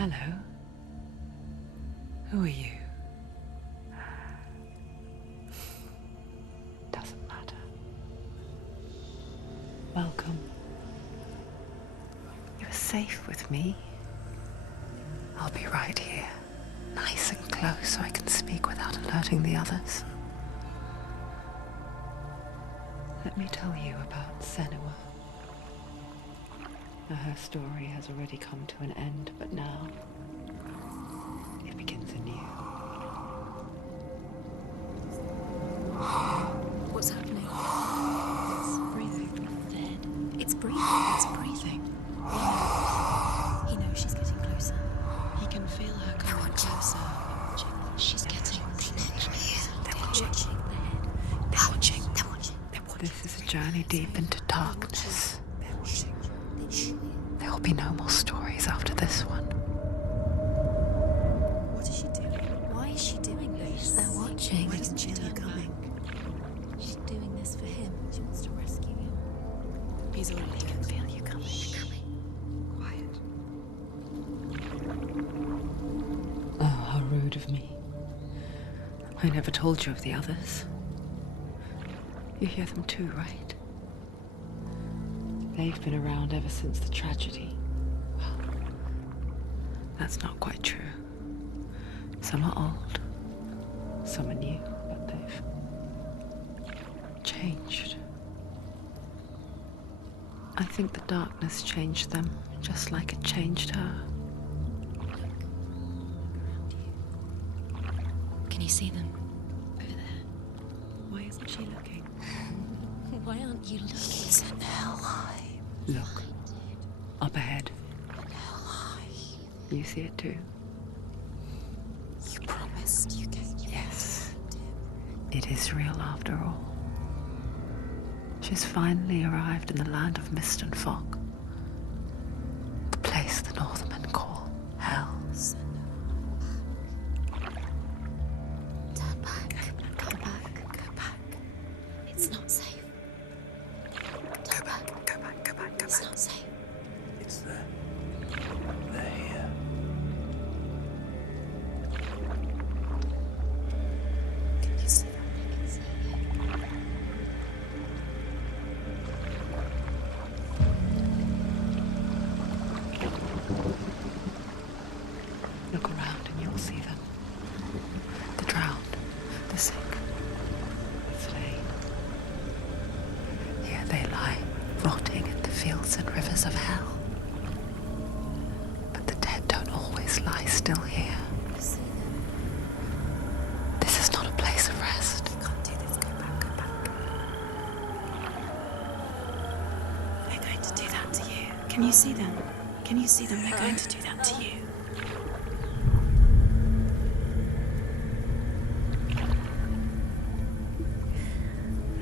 Hello. Who are you? Doesn't matter. Welcome. You're safe with me. I'll be right here, nice and close so I can speak without alerting the others. Let me tell you about Senua. Her story has already come to an end, but now it begins anew. What's happening? It's breathing. Dead. It's breathing. It's breathing. He knows she's getting closer. He can feel her coming closer. She's getting closer. They're watching. They're watching. They're watching. This is a journey deep into darkness. There will be no more stories after this one. What is she doing? Why is she doing this? They're watching. Why doesn't she turn coming? She's doing this for him. She wants to rescue him. He's already can feel you coming. Quiet. Oh, how rude of me. I never told you of the others. You hear them too, right? They've been around ever since the tragedy. Well, that's not quite true. Some are old, some are new, but they've changed. I think the darkness changed them, just like it changed her. Can you see them? Over there. Why isn't she looking? Why aren't you looking? It's an hellhide. Look, up ahead. You see it too? You promised you gave you. Yes. It is real after all. She's finally arrived in the land of mist and fog. The place the Northmen call Hell. Turn back. Go back. Go back. It's not safe. Go back. Go back. Go back. Go It's back. not safe. It's there. They're here. Can you see them? Look around and you'll see them. The drowned, the sick, the slain. Here they lie, rotting in the fields and rivers of hell. But the dead don't always lie still here. This is not a place of rest. You can't do this. Go back. Go back. They're going to do that to you. Can you see them? Can you see them? They're going to do that to you.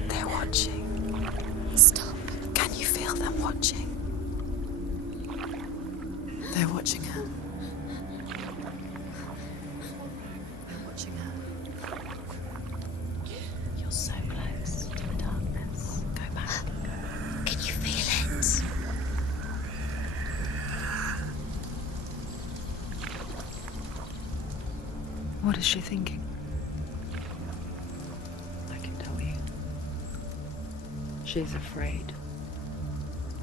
They're watching. Stop. Can you feel them watching? They're watching her. They're watching her. You're so close to the darkness. Go back. Can you feel it? What is she thinking? I can tell you. She's afraid.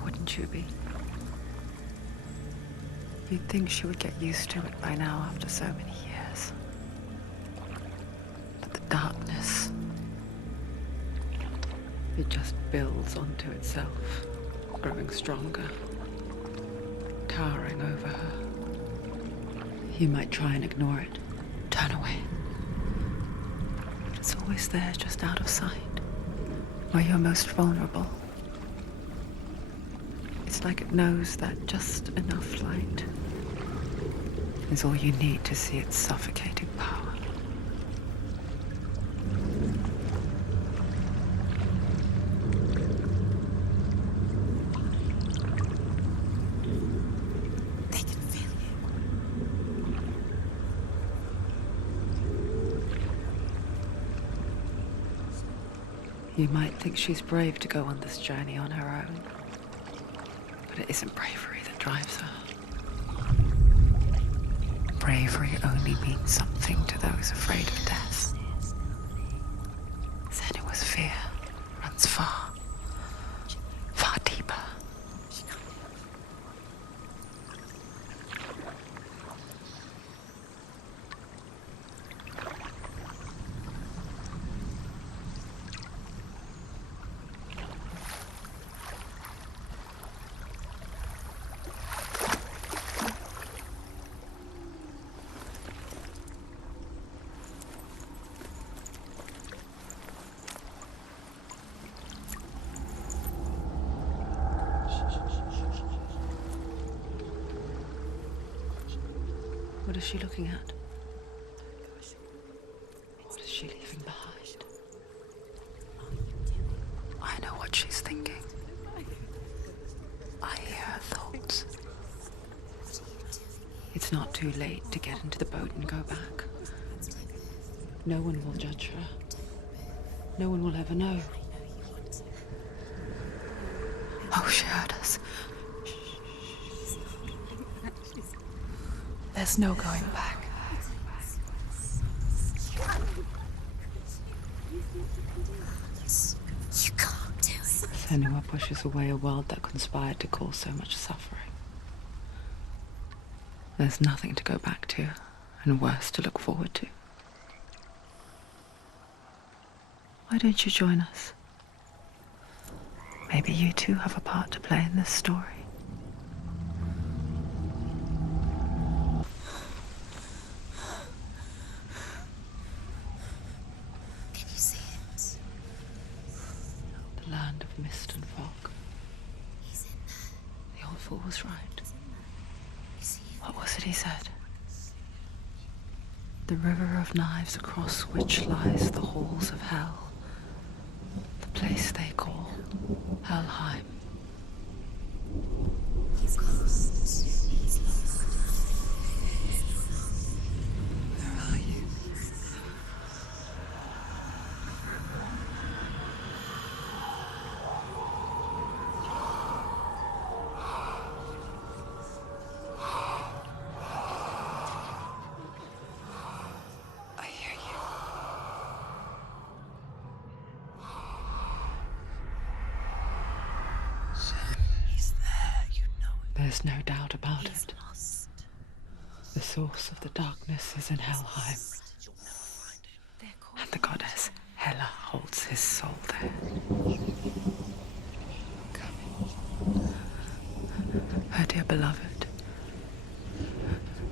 Wouldn't you be? You'd think she would get used to it by now after so many years. But the darkness, it just builds onto itself, growing stronger, towering over her. You might try and ignore it, turn away. But it's always there, just out of sight, where you're most vulnerable. It's like it knows that just enough light is all you need to see its suffocating power. They can feel you. You might think she's brave to go on this journey on her own, but it isn't bravery that drives her. bravery only means something to those afraid of death. Senua's fear runs far, far deeper. What is she looking at? What is she leaving behind? I know what she's thinking. I hear her thoughts. It's not too late to get into the boat and go back. No one will judge her. No one will ever know. Oh, she heard us. There's no going back. You can't do it. Senua pushes away a world that conspired to cause so much suffering. There's nothing to go back to, and worse to look forward to. Why don't you join us? Maybe you too have a part to play in this story. Can you see it? The land of mist and fog. He's in there. The old fool was right. You see it? What was it he said? The river of knives across which lies the halls of hell. The place they call Helheim. He's lost. He's lost. Where are you? I hear you. He's there, you know it. There's no doubt about it. Lost. The source of the darkness is in Helheim, You'll never find him. and the goddess Hela holds his soul there. Her dear beloved,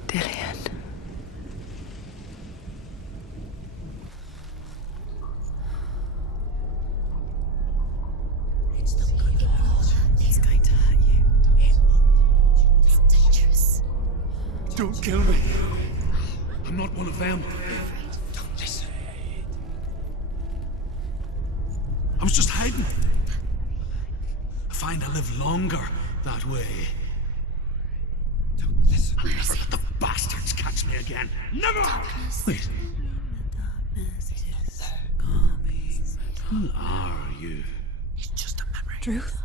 Dillian. It's not going to hurt. He's going to hurt you. It's dangerous. Don't kill me. I'm not one of them. Don't listen. I was just hiding. I find I live longer that way. Don't listen. I'll never let the bastards catch me again. Never! Wait, who are you? He's just a memory. Druth?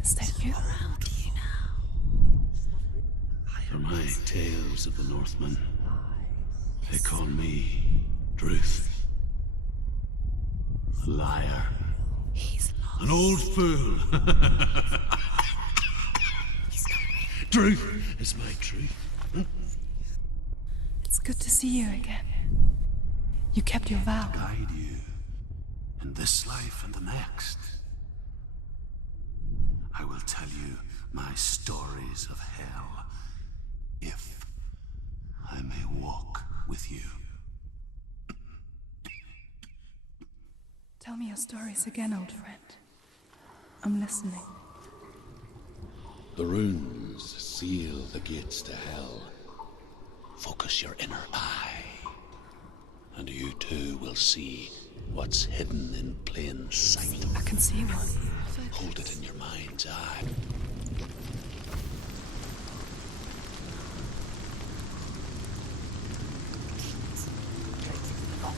Is that you? For my tales of the Northmen, they call me Druth. A liar. He's lost. An old fool. Truth is my truth. It's good to see you again. You kept your vow. Guide you in this life and the next. I will tell you my stories of hell, if I may walk with you. Tell me your stories again, old friend. I'm listening. The runes seal the gates to hell. Focus your inner eye, and you too will see what's hidden in plain sight. I can see one. Hold it in your mind's eye.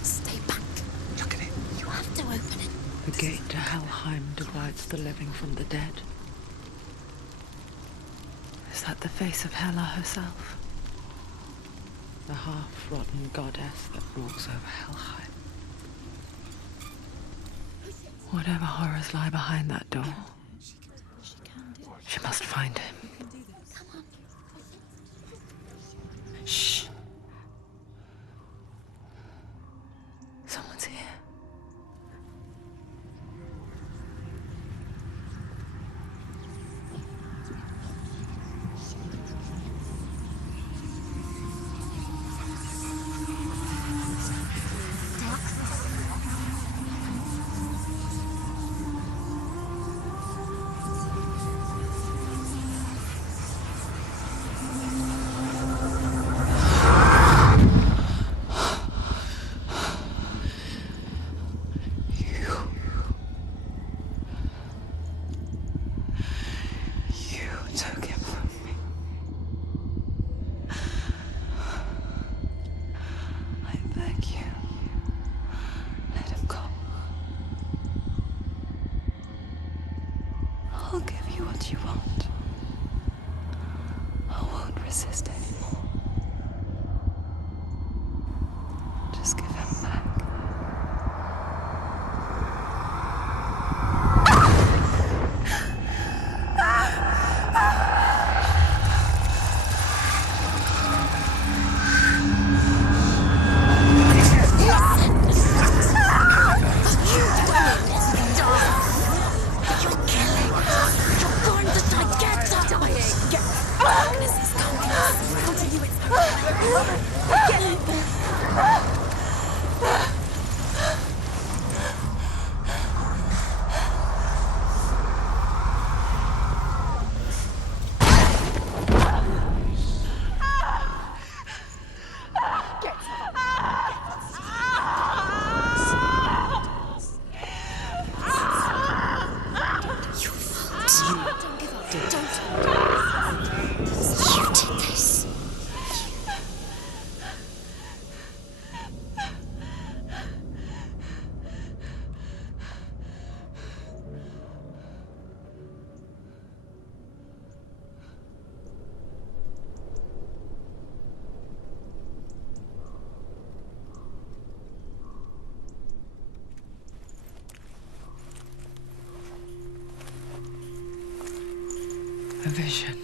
Stay back. Look at it. You have to open it. The gate to Helheim divides the living from the dead. Is that the face of Hela herself? The half-rotten goddess that walks over Helheim. Whatever horrors lie behind that door, she must find him. Shh. Someone's here. I'll give you what you want. I won't resist anymore. Just give him back. A vision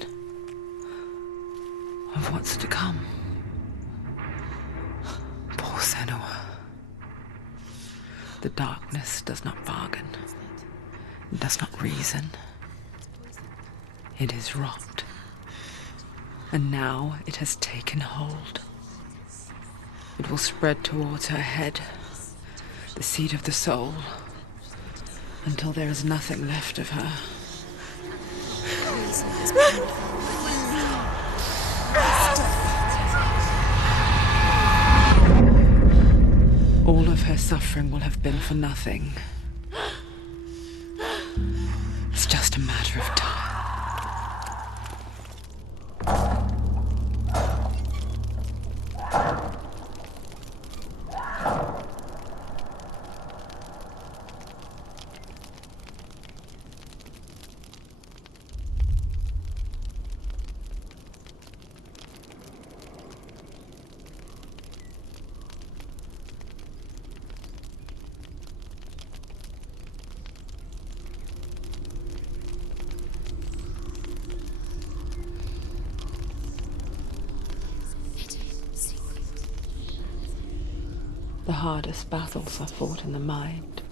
of what's to come. Poor Senua. The darkness does not bargain. It does not reason. It is rot. And now it has taken hold. It will spread towards her head, the seat of the soul, until there is nothing left of her. All of her suffering will have been for nothing. It's just a matter of time. The hardest battles are fought in the mind.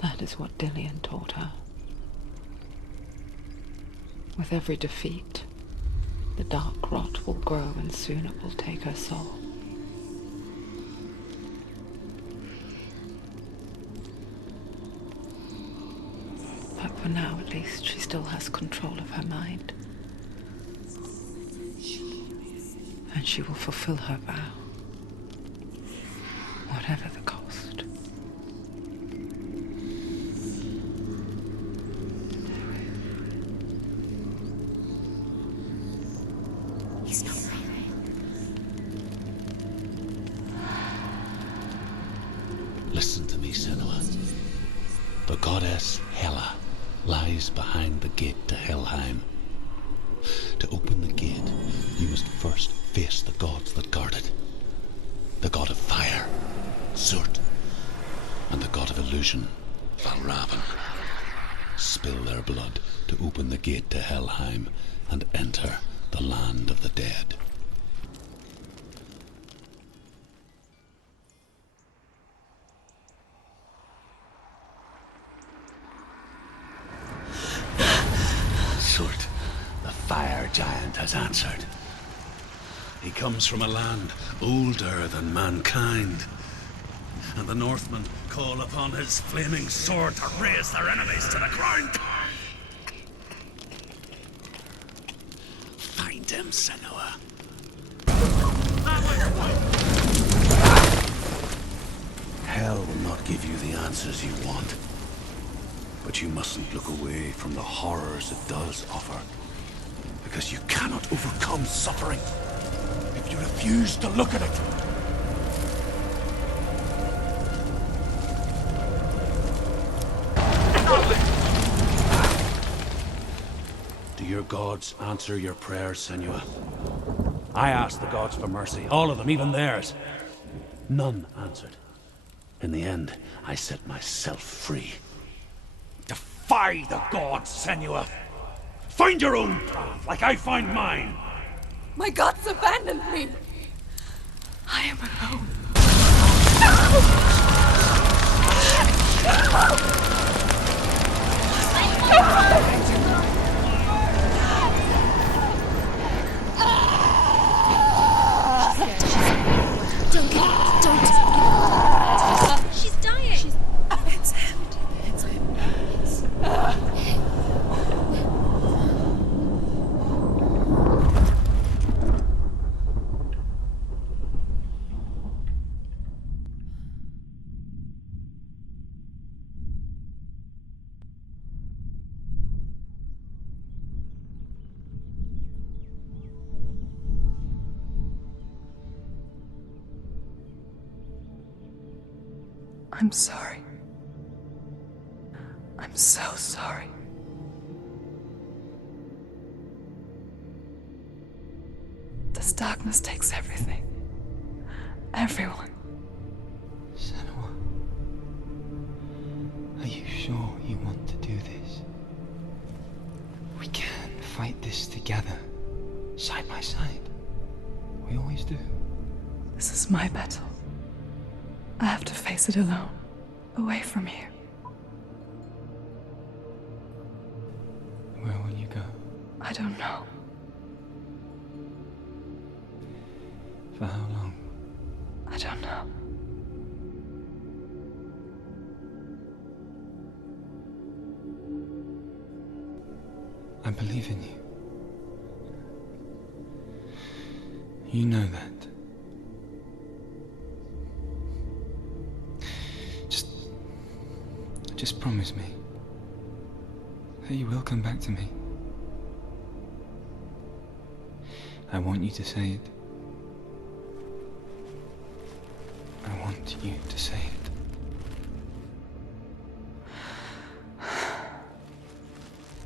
That is what Dillian taught her. With every defeat, the dark rot will grow and soon it will take her soul. But for now, at least, she still has control of her mind. And she will fulfill her vow. Whatever the cost. He's not right. Listen to me, Senua. The goddess Hela lies behind the gate to Helheim. To open the gate, you must first face the gods that guard it. The god of fire, Zurt, and the god of illusion, Valravan. Spill their blood to open the gate to Helheim and enter the land of the dead. Zurt, the fire giant, has answered. He comes from a land older than mankind, and the Northmen call upon his flaming sword to raze their enemies to the ground. Find him, Senua. Hell will not give you the answers you want, but you mustn't look away from the horrors it does offer, because you cannot overcome suffering if you refuse to look at it. Do your gods answer your prayers, Senua? I asked the gods for mercy, all of them, even theirs. None answered. In the end, I set myself free. Defy the gods, Senua! Find your own path, like I find mine! My gods abandoned me. I am alone. Don't. She's dying. It's him. It's him. I'm sorry. I'm so sorry. This darkness takes everything. Everyone. Senua, are you sure you want to do this? We can fight this together, side by side. We always do. This is my battle. I have to face it alone, away from here. Where will you go? I don't know. For how long? I don't know. I believe in you. You know that. Just promise me that you will come back to me. I want you to say it. I want you to say it.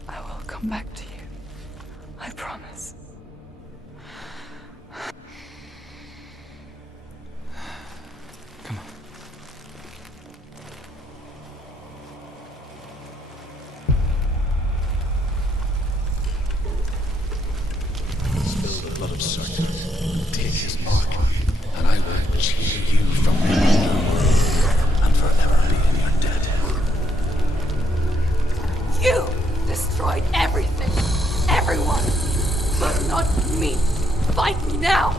I will come back to you. I promise. Come on. Spill the blood of Zurt, take his mark, and I will cheer you from him and forever be in your debt. You destroyed everything. Everyone. But not me. Fight me now.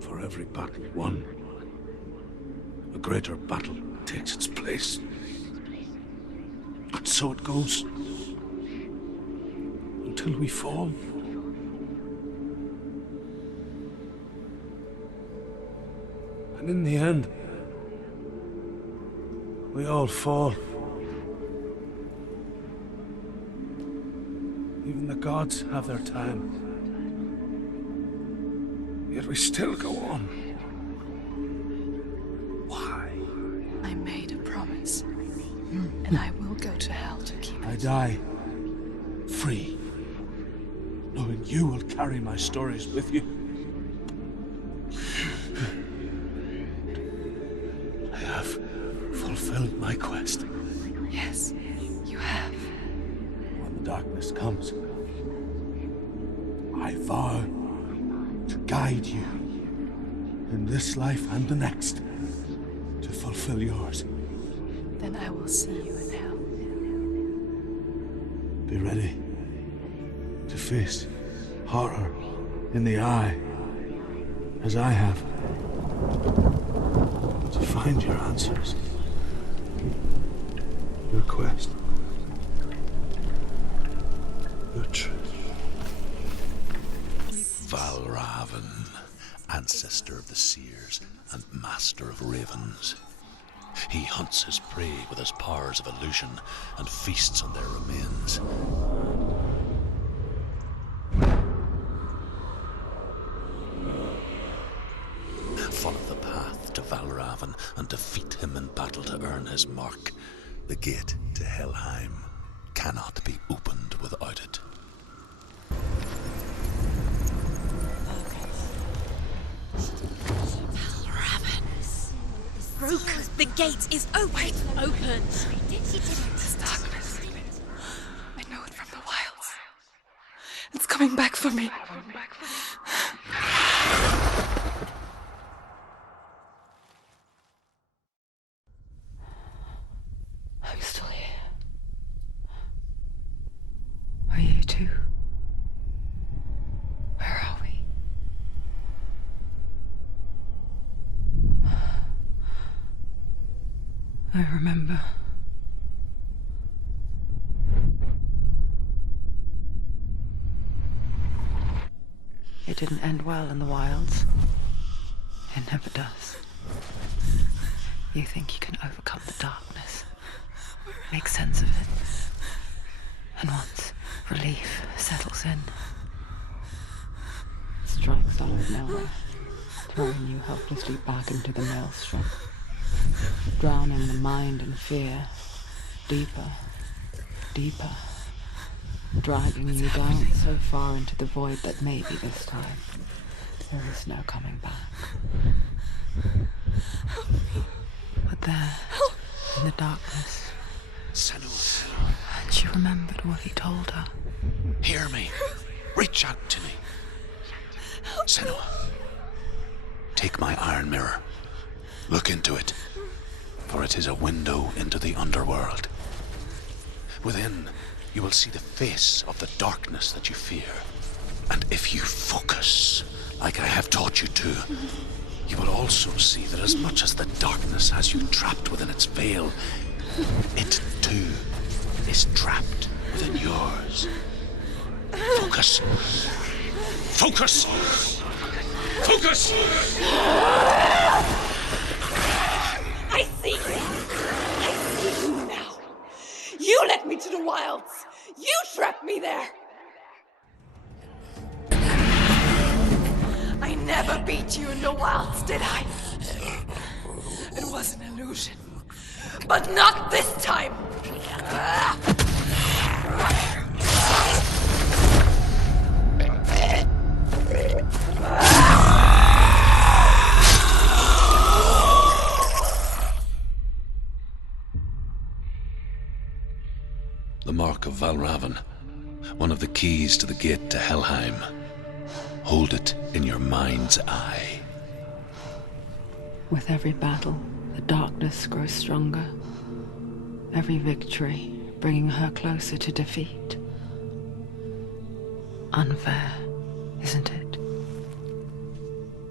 For every battle won, a greater battle takes its place. But so it goes. Until we fall. And in the end, we all fall. Even the gods have their time. Yet we still go on. Why? I made a promise, and I will go to hell to keep I it. die free, knowing you will carry my stories with you. I have fulfilled my quest. Yes, you have. When the darkness comes, I vow to guide you in this life and the next to fulfill yours. Then I will see you in hell. Be ready to face horror in the eye, as I have, to find your answers, your quest, your truth. Valravan, ancestor of the seers and master of ravens. He hunts his prey with his powers of illusion and feasts on their remains. Follow the path to Valravan and defeat him in battle to earn his mark. The gate to Helheim cannot be opened without it. Broken. The gate is open. Open. This darkness. I know it from the wilds. It's coming back for me. I'm still here. Are you too? Where are we? I remember. It didn't end well in the wilds. It never does. You think you can overcome the darkness, make sense of it, and once relief settles in, it strikes solid nowhere, throwing you helplessly back into the maelstrom, drowning the mind in fear, deeper, deeper, dragging you down so far into the void that maybe this time there is no coming back. But there, in the darkness, Senua, and she remembered what he told her. hear me. Reach out to me. Senua, take my iron mirror. Look into it, for it is a window into the underworld. Within, you will see the face of the darkness that you fear. And if you focus, like I have taught you to, you will also see that as much as the darkness has you trapped within its veil, it too is trapped within yours. Focus. Focus! Focus! I see you! I see you now! You led me to the wilds! You trapped me there! I never beat you in the wilds, did I? It was an illusion. But not this time! The mark of Valravan, one of the keys to the gate to Helheim. Hold it in your mind's eye. With every battle, the darkness grows stronger. Every victory bringing her closer to defeat. Unfair, isn't it?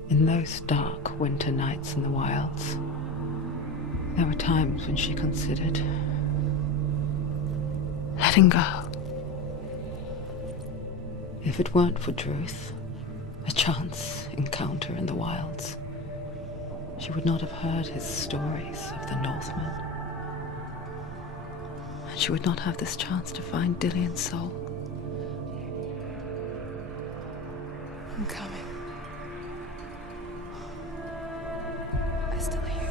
In those dark winter nights in the wilds, there were times when she considered letting go. If it weren't for truth, a chance encounter in the wilds, she would not have heard his stories of the Northmen. And she would not have this chance to find Dillion's soul. I'm coming. I still hear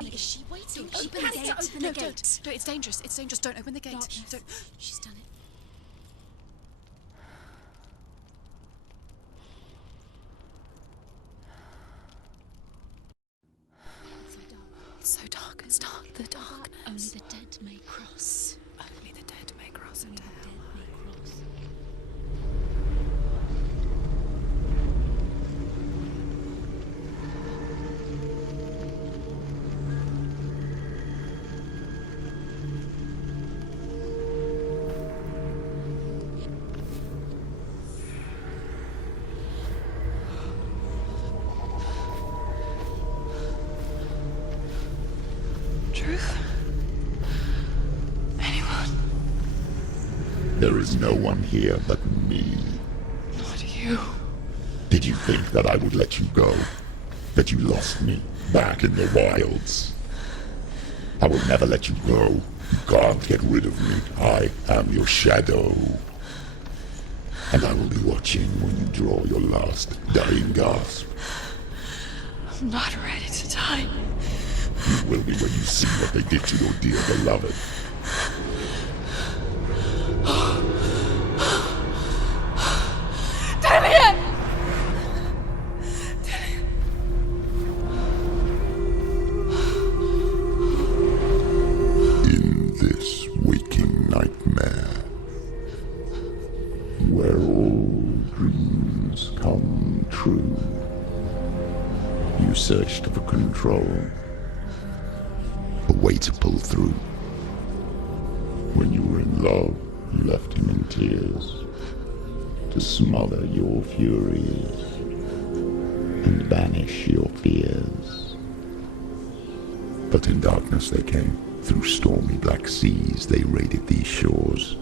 Is she waiting? you. Open the gate. Open No, the gate. don't. It's dangerous. It's dangerous. Don't open the gate. Darkness. Don't. She's done it. It's so dark. It's dark. The darkness. Only the dead may cross. Only the dead may cross Only into the hell. dead may cross. Truth? Anyone? There is no one here but me. Not you. Did you think that I would let you go? That you lost me back in the wilds? I will never let you go. You can't get rid of me. I am your shadow. And I will be watching when you draw your last dying gasp. I'm not ready to die. You will be when you see what they did to your dear beloved. Dillion! In this waking nightmare, where all dreams come true, you searched for control, a way to pull through. When you were in love, you left him in tears, to smother your furies and banish your fears. But in darkness they came, through stormy black seas they raided these shores.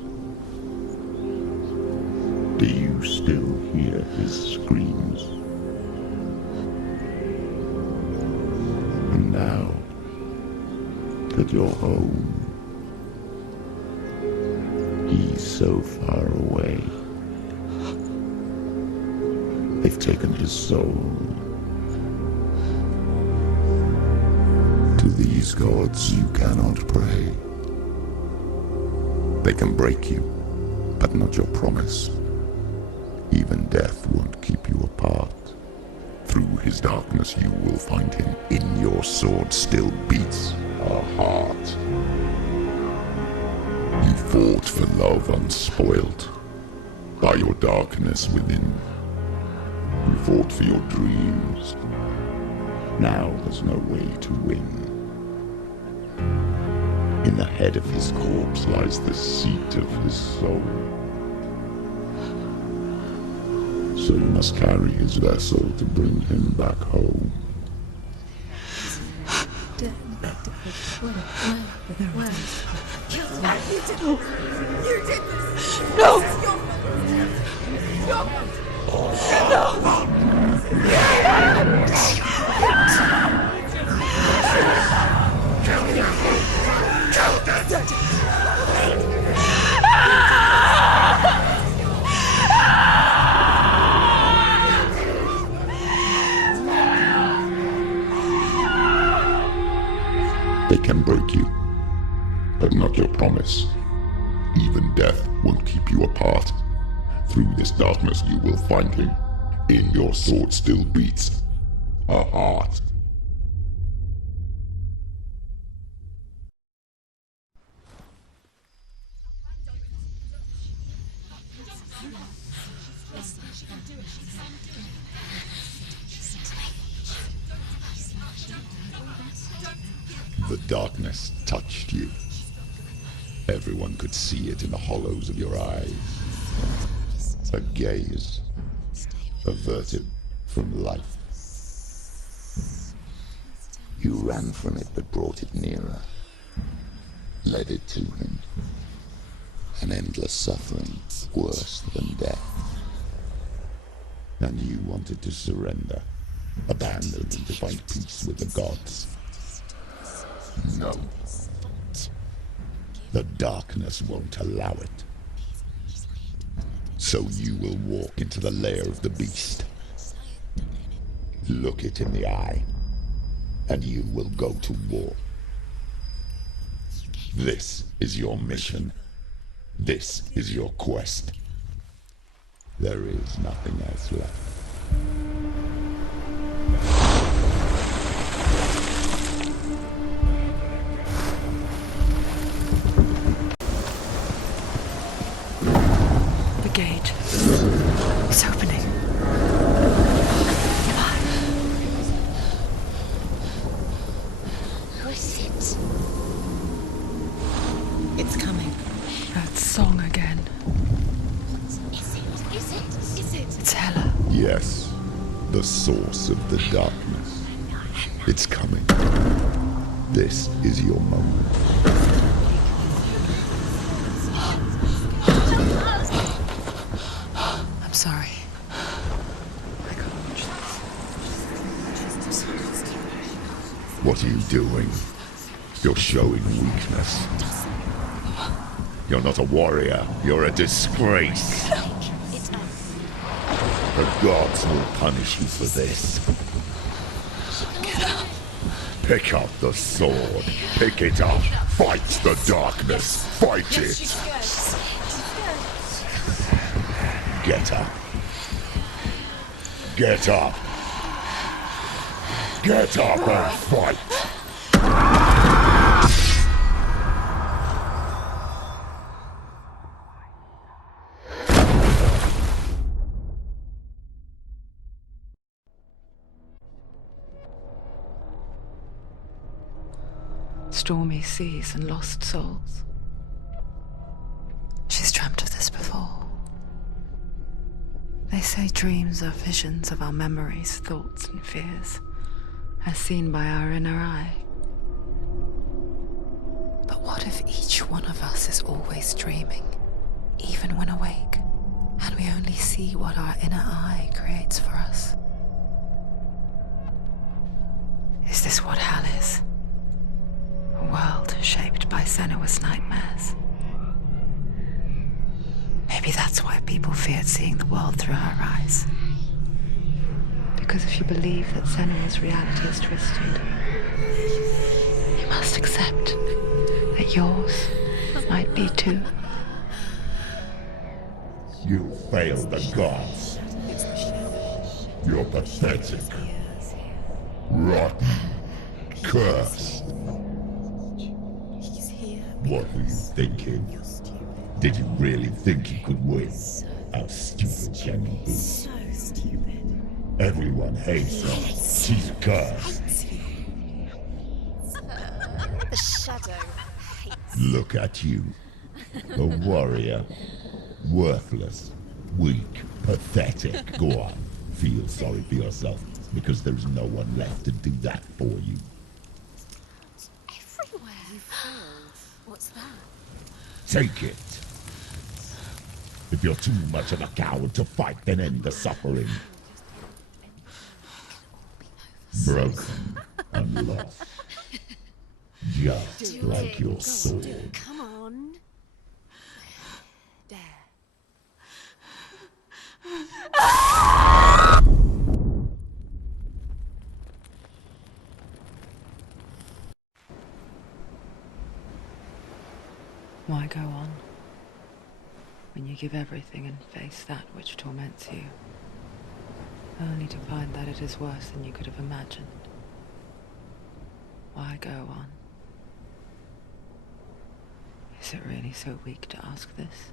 Do you still hear his screams? And now that you're home, he's so far away. They've taken his soul. To these gods you cannot pray. They can break you, but not your promise. Even death won't keep you apart. Through his darkness you will find him. In your sword still beats a heart. You fought for love unspoilt by your darkness within. You fought for your dreams. Now there's no way to win. In the head of his corpse lies the seat of his soul. So you must carry his vessel to bring him back home. They can break you, but not your promise. Even death won't keep you apart. Through this darkness you will find him. In your sword still beats a heart. The darkness touched you. Everyone could see it in the hollows of your eyes. A gaze averted from life. You ran from it but brought it nearer. Led it to him. An endless suffering, worse than death. And you wanted to surrender, abandon and to find peace with the gods. No. The darkness won't allow it. So you will walk into the lair of the beast. Look it in the eye, and you will go to war. This is your mission. This is your quest. There is nothing else left. The gate. It's opening. Who is it? It's coming. That song again. Is it? Is it? Is it? It's Hella. Yes, the source of the darkness. It's coming. This is your moment. I'm sorry. I can't watch this. What are you doing? You're showing weakness. You're not a warrior. You're a disgrace. The gods will punish you for this. Get up. Pick up the sword. Pick it up. Fight the darkness. Fight it. Get up. Get up. Get up and fight. Stormy seas and lost souls. She's dreamt of this before. They say dreams are visions of our memories, thoughts and fears, as seen by our inner eye. But what if each one of us is always dreaming, even when awake, and we only see what our inner eye creates for us? Is this what hell is? A world shaped by Senua's nightmares. Maybe that's why people feared seeing the world through her eyes. Because if you believe that Senua's reality is twisted, you must accept that yours might be too. You failed the gods. You're pathetic. Rotten. Cursed. What were you thinking? Did you really think you could win? How stupid can you be? So stupid. Everyone hates her. She's cursed. The shadow hates. Look at you. A warrior. Worthless. Weak. Pathetic. Go on. Feel sorry for yourself, because there's no one left to do that for you. Everywhere. You failed. What's that? Take it. If you're too much of a coward to fight, then end the suffering. Broken and lost. Just like your sword. Come on. There. Why go on when you give everything and face that which torments you, only to find that it is worse than you could have imagined? Why go on? Is it really so weak to ask this?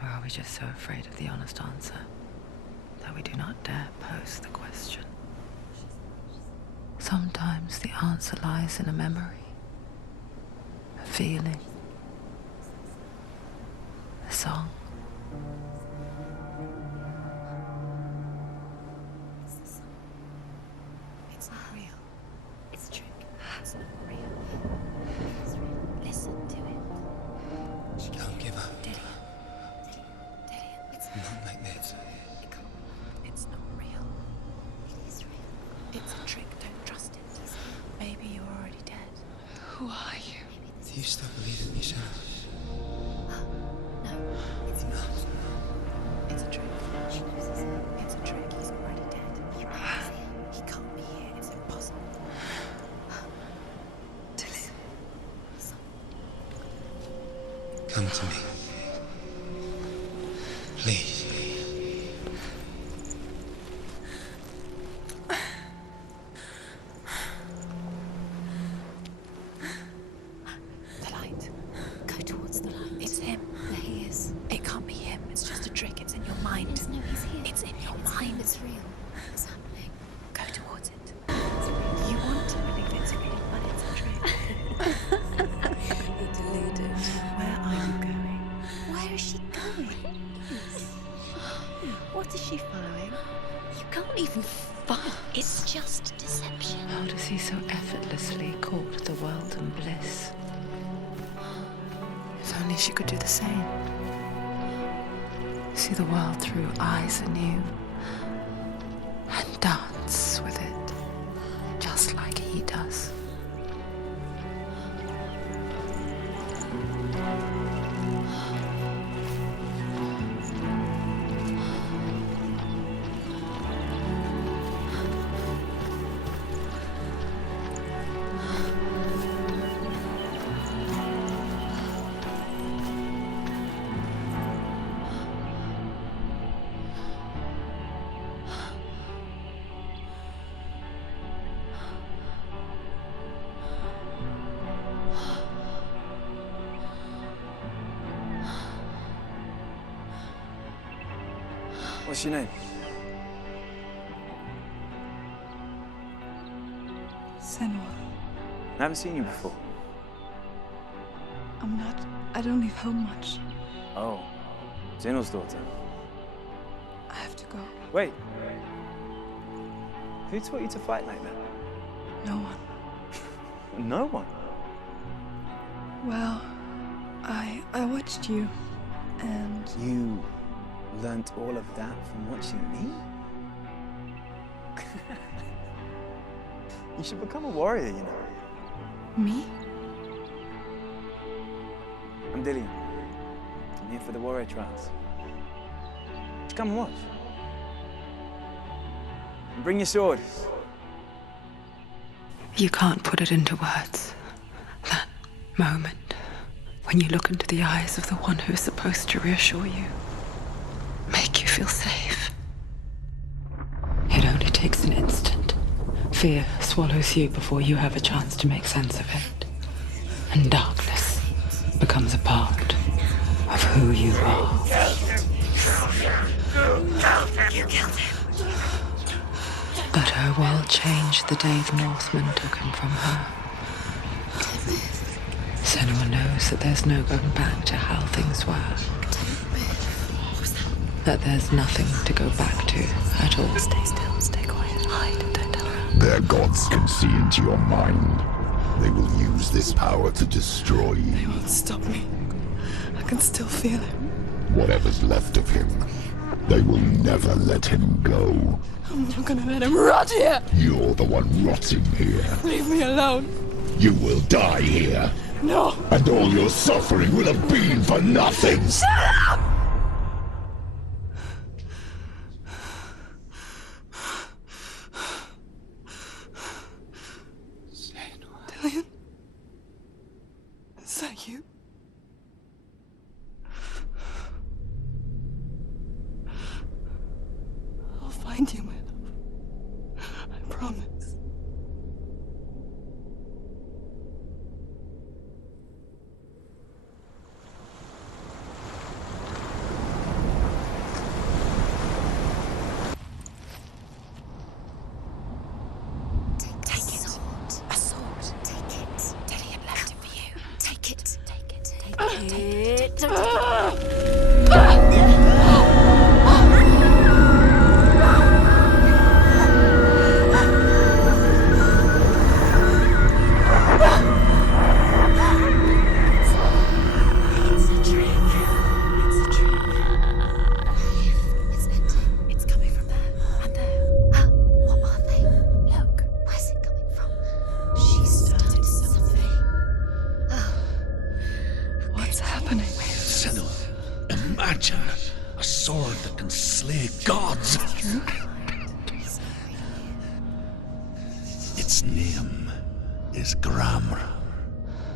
Or are we just so afraid of the honest answer that we do not dare pose the question? Sometimes the answer lies in a memory, a feeling, a song. It's not real. It's Not like this. It's not real. It is real. It's a trick. Don't trust it. Maybe you're already dead. Who are you? Do you still believe in yourself? No, it's not. It's a trick. It's a trick. He's already dead. He can't be here. It's impossible. Come to me. Please. The light. Go towards the light. It's him. There he is. It can't be him. It's just a trick. It's in your mind. No, he's here. It's in your mind. It's real. It's happening. Go towards it. You want to believe it's real, but it's a trick. You're deluded. Where are you going? Where is she going? What is she following? You can't even fight. It's just deception. How does he so effortlessly court the world and bliss? If only she could do the same. See the world through eyes anew and dance with it, just like he does. What's your name? Senua. I haven't seen you before. I don't leave home much. Oh, Zenua's daughter. I have to go. Wait. Who taught you to fight like that? No one. No one? Well, I watched you, and You learnt all of that from watching me? You should become a warrior, you know. me? I'm Dillian. I'm here for the warrior trials. Just come and watch. And bring your sword. You can't put it into words. That moment when you look into the eyes of the one who is supposed to reassure you, make you feel safe. It only takes an instant. Fear swallows you before you have a chance to make sense of it. And darkness becomes a part of who you are. You killed him. But her world changed the day the Northmen took him from her. Senua knows that there's no going back to how things were. That there's nothing to go back to at all. Stay still, stay quiet, hide, don't tell her. Their gods can see into your mind. They will use this power to destroy They you. won't stop me. I can still feel him. Whatever's left of him, they will never let him go. I'm not gonna let him rot here. You're the one rotting here. Leave me alone. You will die here. No. And all your suffering will have been for nothing. Dillian? Is that you? I'll find you, my love. I promise. Take it. A sword. Take it. Dillian left it for you. Take it. Take it. Take it. Don't take it. It's a trick. It's a trick. Senua, imagine a sword that can slay gods. Its name is Gramr.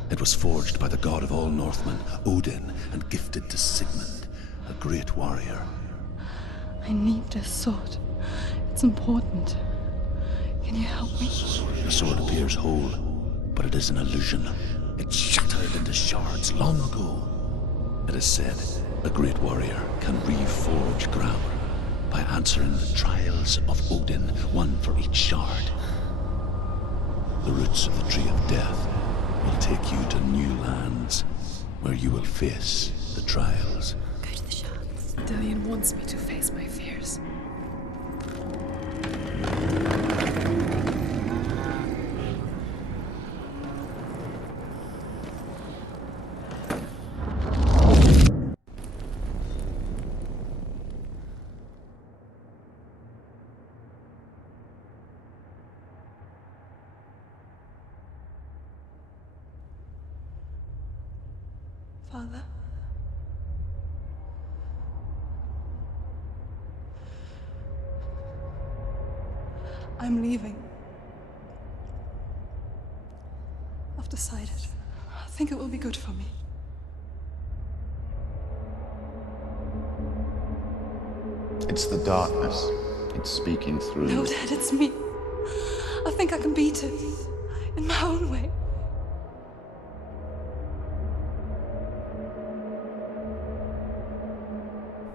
It was forged by the god of all Northmen, Odin, and gifted to Sigmund, a great warrior. I need this sword. It's important. Can you help me? The sword appears whole, but it is an illusion. It shattered into shards long ago. It is said a great warrior can reforge Gramr by answering the trials of Odin, one for each shard. The roots of the Tree of Death will take you to new lands, where you will face the trials. Go to the shards. Dillian wants me to face my fears. Father? I'm leaving. I've decided. I think it will be good for me. It's the darkness. It's speaking through. No, Dad, it's me. I think I can beat it. In my own way.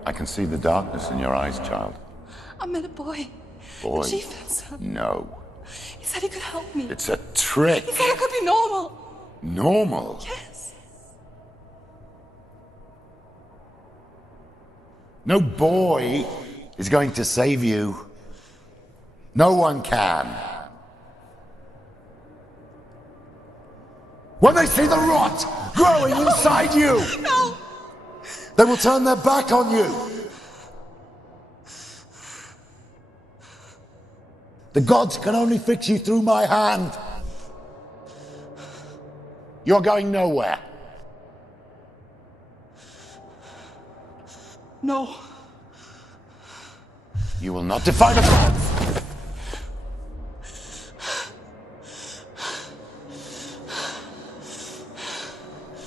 I can see the darkness in your eyes, child. I met a boy. Boy? A chieftain's son. No. He said he could help me. It's a trick. He said I could be normal. Normal? Yes. No boy is going to save you. No one can. When they see the rot growing inside you, No! they will turn their back on you. The gods can only fix you through my hand. You're going nowhere. No. You will not defy the gods.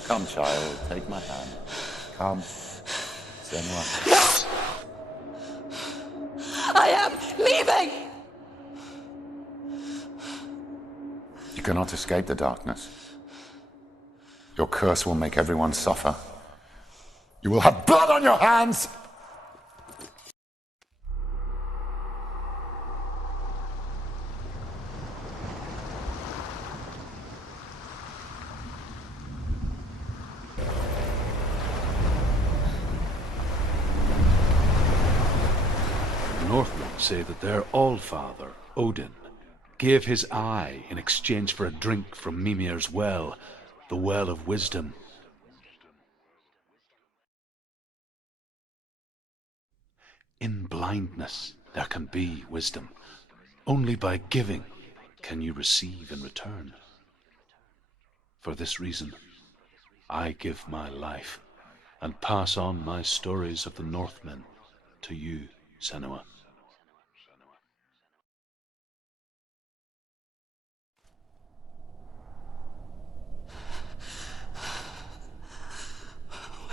Come, child, take my hand. Come. Senua. No! I am leaving! You cannot escape the darkness. Your curse will make everyone suffer. You will have blood on your hands! The Northmen say that their Allfather, Odin, gave his eye in exchange for a drink from Mimir's well, the Well of Wisdom. In blindness there can be wisdom. Only by giving can you receive in return. For this reason, I give my life and pass on my stories of the Northmen to you, Senua.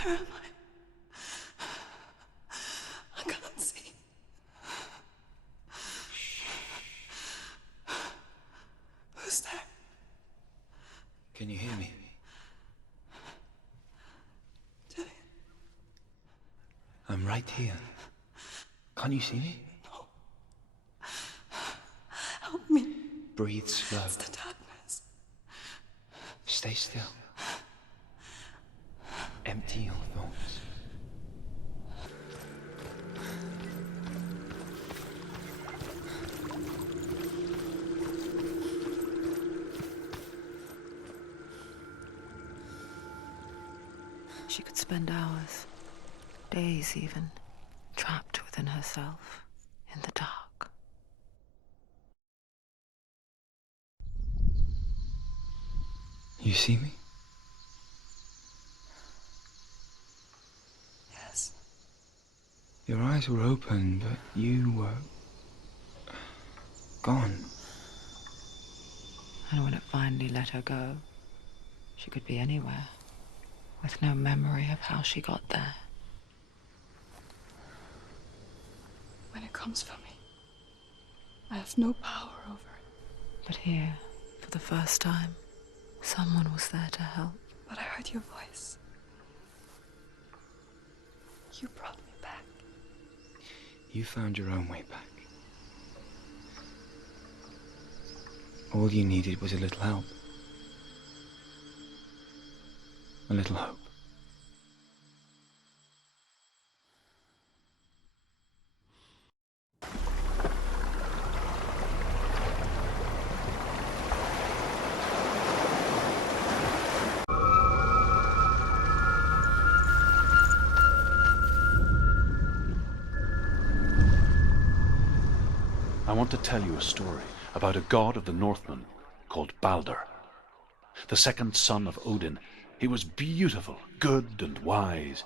Where am I? I can't see. Who's there? Can you hear me? Dillian. I'm right here. Can't you see me? No. Help me. Breathe slow. It's the darkness. Stay still. Empty your thoughts. She could spend hours, days even, trapped within herself, in the dark. You see me? Your eyes were open, but you were gone. And when it finally let her go, she could be anywhere, with no memory of how she got there. When it comes for me, I have no power over it. But here, for the first time, someone was there to help. But I heard your voice. You brought me back. You found your own way back. All you needed was a little help. A little hope. I want to tell you a story about a god of the Northmen called Balder. The second son of Odin. He was beautiful, good and wise.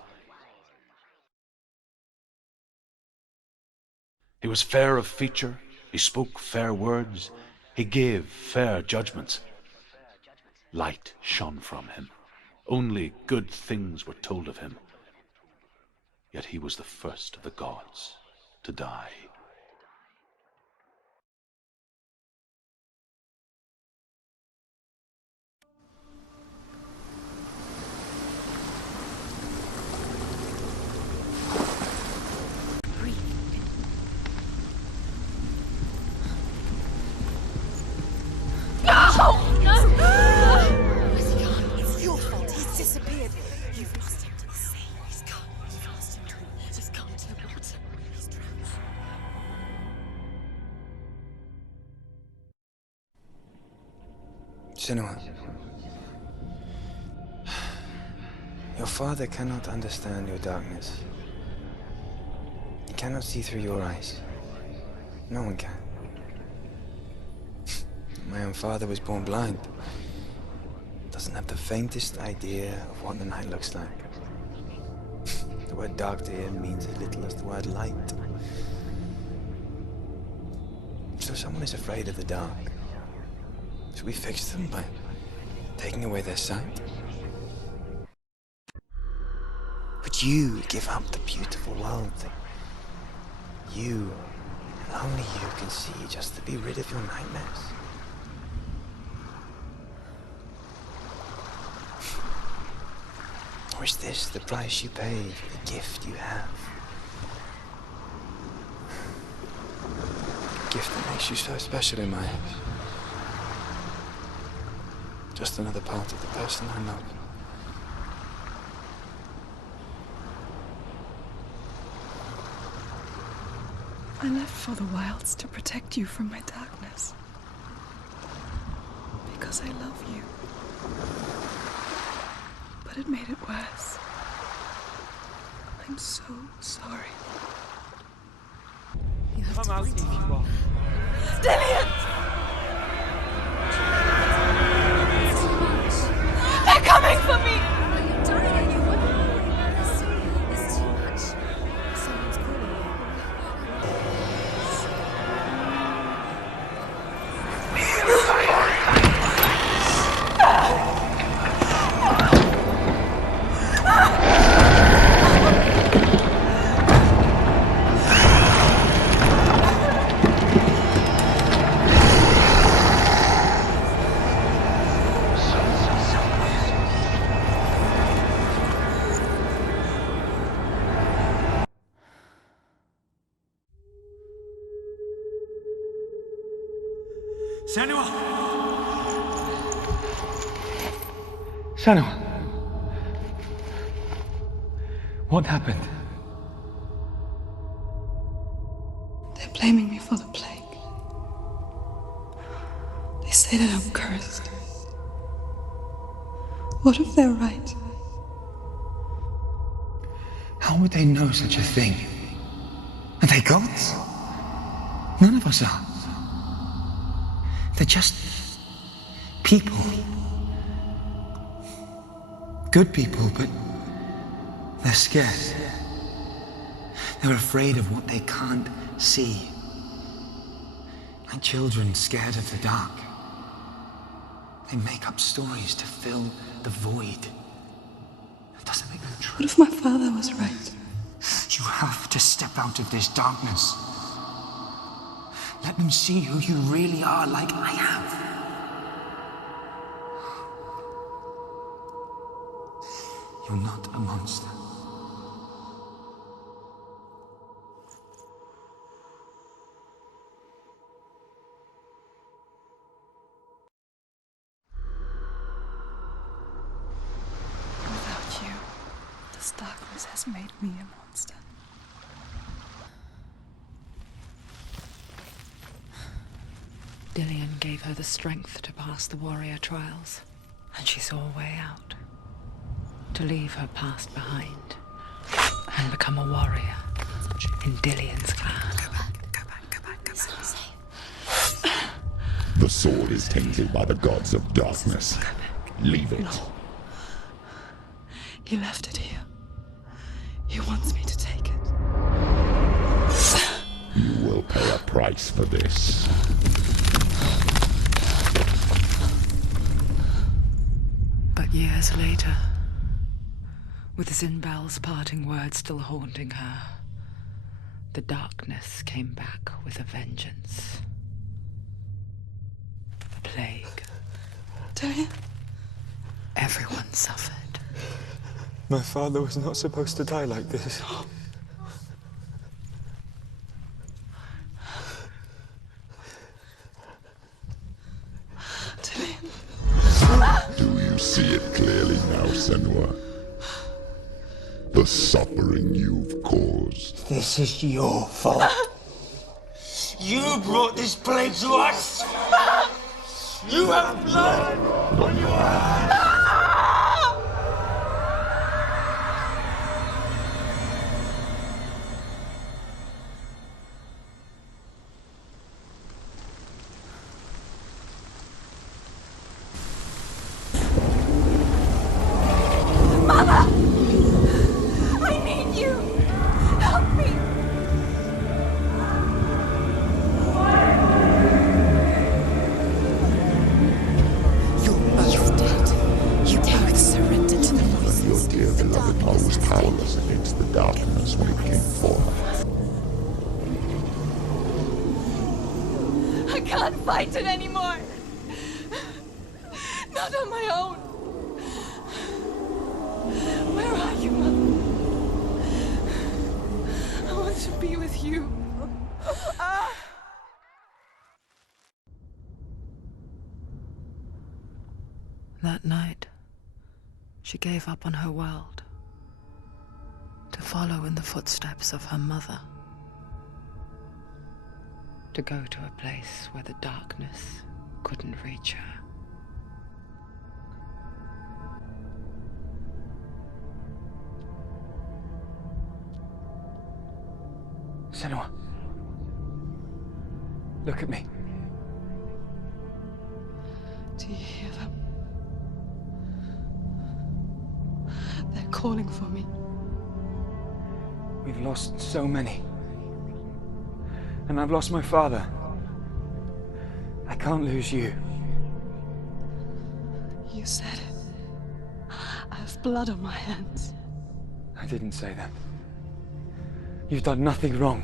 He was fair of feature, he spoke fair words, he gave fair judgments. Light shone from him. Only good things were told of him. Yet he was the first of the gods to die. Senua, your father cannot understand your darkness. He cannot see through your eyes. No one can. My own father was born blind. Doesn't have the faintest idea of what the night looks like. The word dark to him means as little as the word light. So someone is afraid of the dark. Should we fix them by taking away their sight? Would you give up the beautiful world that you, and only you, can see just to be rid of your nightmares? Or is this the price you pay for the gift you have? A gift that makes you so special in my eyes. Just another part of the person I love. I left for the wilds to protect you from my darkness. Because I love you. But it made it worse. I'm so sorry. Come out if you want. Dillian! They're coming for me! You're dying, you want. It's too much. Someone's calling you. Senua! Senua! What happened? They're blaming me for the plague. They say that I'm cursed. What if they're right? How would they know such a thing? Are they gods? None of us are. They're just people. Good people, but they're scared. They're afraid of what they can't see. Like children scared of the dark. They make up stories to fill the void. That doesn't make them true. What if my father was right? You have to step out of this darkness. Let them see who you really are, like I have. You're not a monster. Without you, this darkness has made me a monster. Dillian gave her the strength to pass the warrior trials, and she saw a way out. To leave her past behind and become a warrior in Dillian's clan. Go back. It's not safe. The sword is tainted by the gods of darkness. Leave it. No. He left it here. He wants me to take it. You will pay a price for this. But years later, with Zinbel's parting words still haunting her, the darkness came back with a vengeance. The plague. Dillian? Everyone suffered. My father was not supposed to die like this. Dillian. Do you see it clearly now, Senua? The suffering you've caused. This is your fault. You brought this plague to us. You have blood on your hands. Fight it anymore. Not on my own. Where are you, Mother? I want to be with you. That night, she gave up on her world to follow in the footsteps of her mother. To go to a place where the darkness couldn't reach her. Senua, look at me. Do you hear them? They're calling for me. We've lost so many. And I've lost my father. I can't lose you. You said it. I have blood on my hands. I didn't say that. You've done nothing wrong.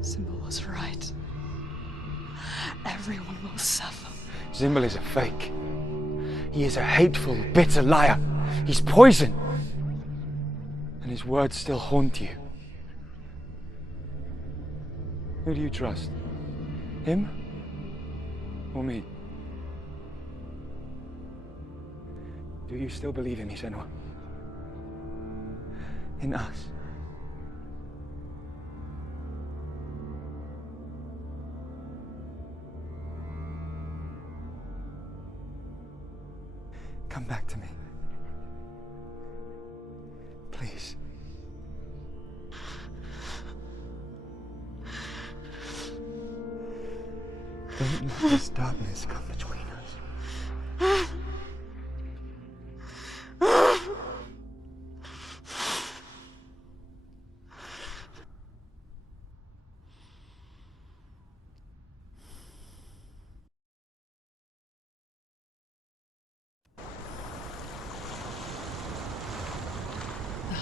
Zimbel was right. Everyone will suffer. Zimbel is a fake. He is a hateful, bitter liar. He's poison. And his words still haunt you. Who do you trust? Him? Or me? Do you still believe in me, Senua? In us? Come back to me. Please. Don't let this darkness come between us.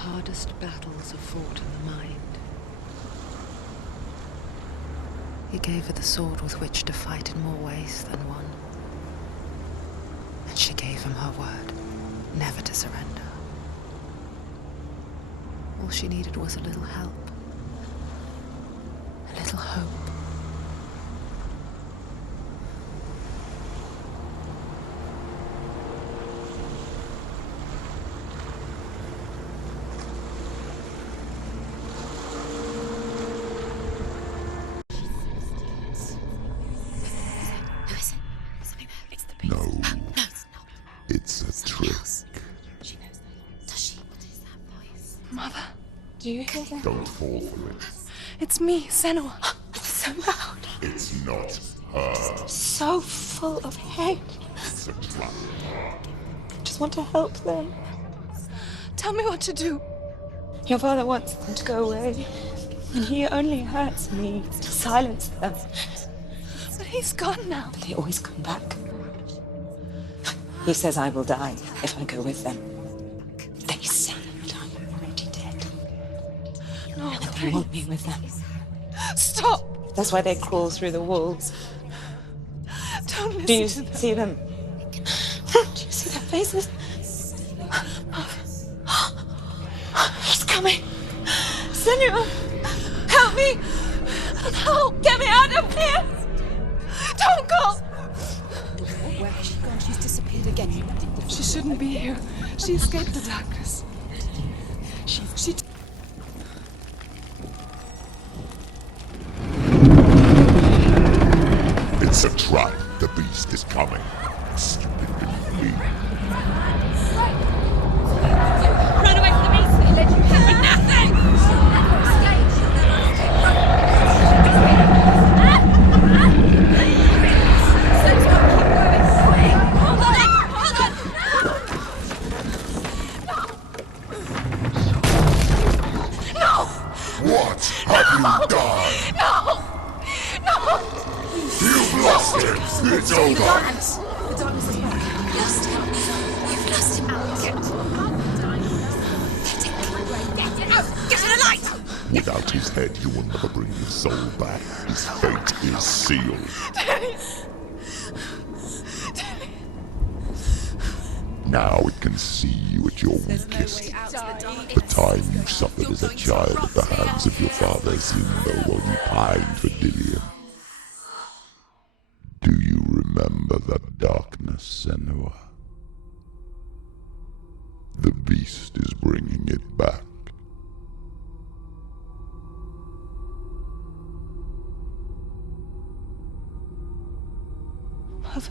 hardest battles are fought in the mind. He gave her the sword with which to fight in more ways than one. And she gave him her word, never to surrender. All she needed was a little help, a little hope. No, it's a trick. Mother, do you hear that? Don't fall for it. It's me, Senua. It's so loud. It's not her. So full of hate. It's a trap. I just want to help them. Tell me what to do. Your father wants them to go away. And he only hurts me to silence them. But he's gone now. They always come back. He says I will die if I go with them. They say that I'm already dead. No, And they want me with them. Stop! That's why they crawl through the walls. Don't listen Do you to them. see them? Do you see their faces? He's coming. Senua, help me. No, get me out of here. Don't go. Where has she gone? She's disappeared again. She shouldn't be here. She escaped the darkness. She It's a trap. The beast is coming. Stupidly flee. Run away from the beast! He led you here for nothing! What have you done? No! No! You've lost him. It's over. The darkness is back. You lost him. You've lost him. Get out! Get to the light! Without his head, you will never bring his soul back. His fate is sealed. Now it can see you at your weakest. The time you suffered as a child at the hands of your father Zimbo while you pined for Dillian. Do you remember that darkness, Senua? The beast is bringing it back. Mother,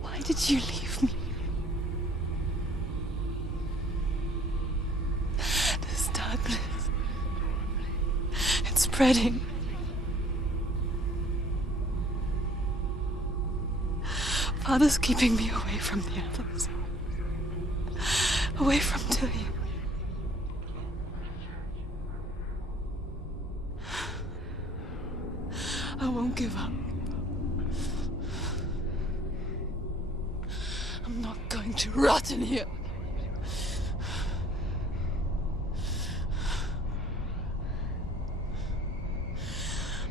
why did you leave me? This darkness, it's spreading. Father's keeping me away from the others. Away from Dillian. I won't give up. I'm not going to rot in here.